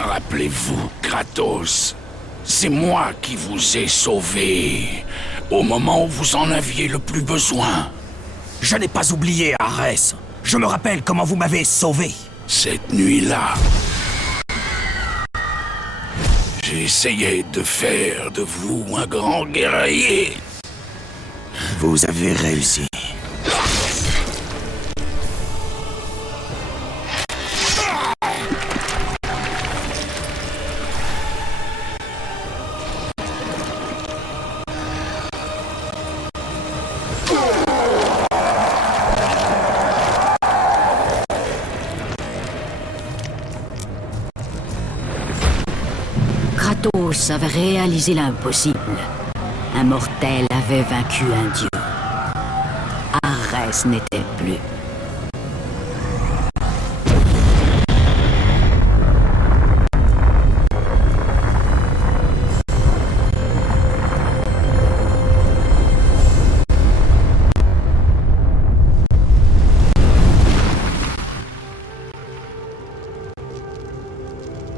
Rappelez-vous, Kratos, c'est moi qui vous ai sauvé, au moment où vous en aviez le plus besoin. Je n'ai pas oublié, Arès. Je me rappelle comment vous m'avez sauvé. Cette nuit-là, j'ai essayé de faire de vous un grand guerrier. Vous avez réussi. Kratos avait réalisé l'impossible. Un mortel avait vaincu un dieu. Arès n'était plus.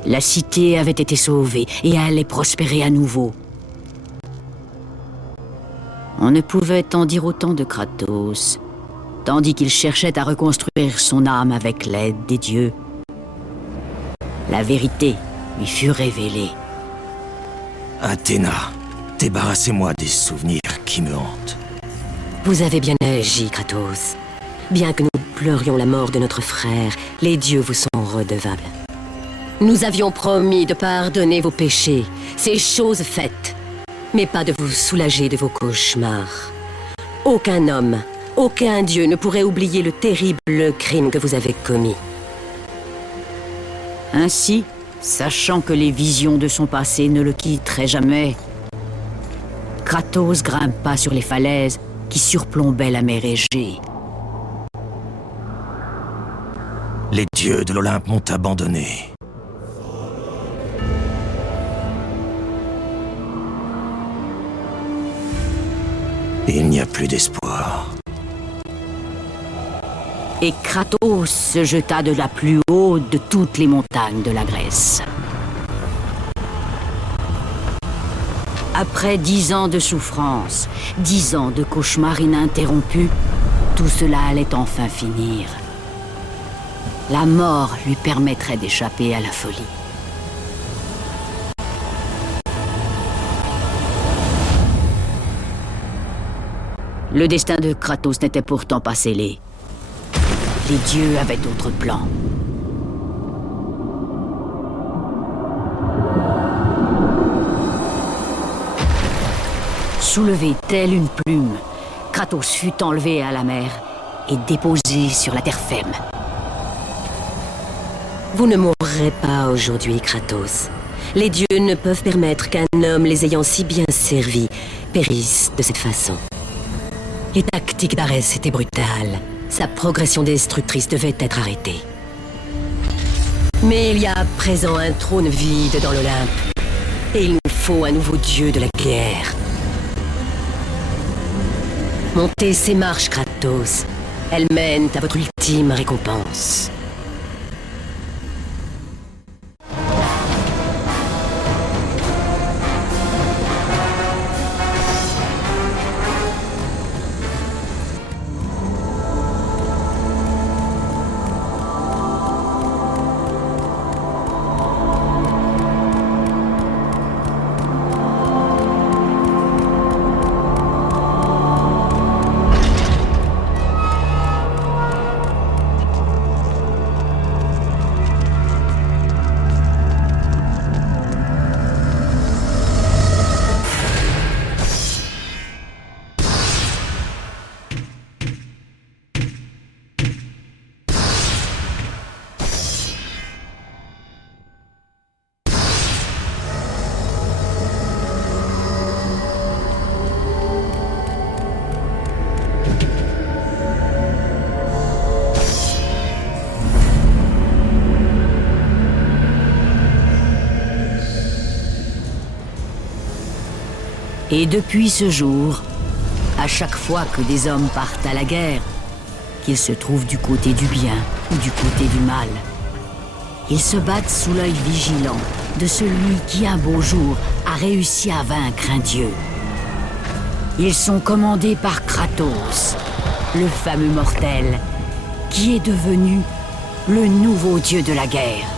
La cité avait été sauvée et allait prospérer à nouveau. On ne pouvait en dire autant de Kratos, tandis qu'il cherchait à reconstruire son âme avec l'aide des dieux. La vérité lui fut révélée. Athéna, débarrassez-moi des souvenirs qui me hantent. Vous avez bien agi, Kratos. Bien que nous pleurions la mort de notre frère, les dieux vous sont redevables. Nous avions promis de pardonner vos péchés, c'est chose faite, mais pas de vous soulager de vos cauchemars. Aucun homme, aucun dieu ne pourrait oublier le terrible crime que vous avez commis. Ainsi, sachant que les visions de son passé ne le quitteraient jamais, Kratos grimpa sur les falaises qui surplombaient la mer Égée. Les dieux de l'Olympe m'ont abandonné. Il n'y a plus d'espoir. Et Kratos se jeta de la plus haute de toutes les montagnes de la Grèce. Après 10 ans de souffrance, 10 ans de cauchemars ininterrompus, tout cela allait enfin finir. La mort lui permettrait d'échapper à la folie. Le destin de Kratos n'était pourtant pas scellé. Les dieux avaient d'autres plans. Soulevé tel une plume, Kratos fut enlevé à la mer et déposé sur la terre ferme. Vous ne mourrez pas aujourd'hui, Kratos. Les dieux ne peuvent permettre qu'un homme les ayant si bien servis périsse de cette façon. Les tactiques d'Arès étaient brutales. Sa progression destructrice devait être arrêtée. Mais il y a à présent un trône vide dans l'Olympe. Et il nous faut un nouveau dieu de la guerre. Montez ces marches, Kratos. Elles mènent à votre ultime récompense. Et depuis ce jour, à chaque fois que des hommes partent à la guerre, qu'ils se trouvent du côté du bien ou du côté du mal, Ils se battent sous l'œil vigilant de celui qui, un beau jour, a réussi à vaincre un dieu. Ils sont commandés par Kratos, le fameux mortel, qui est devenu le nouveau dieu de la guerre.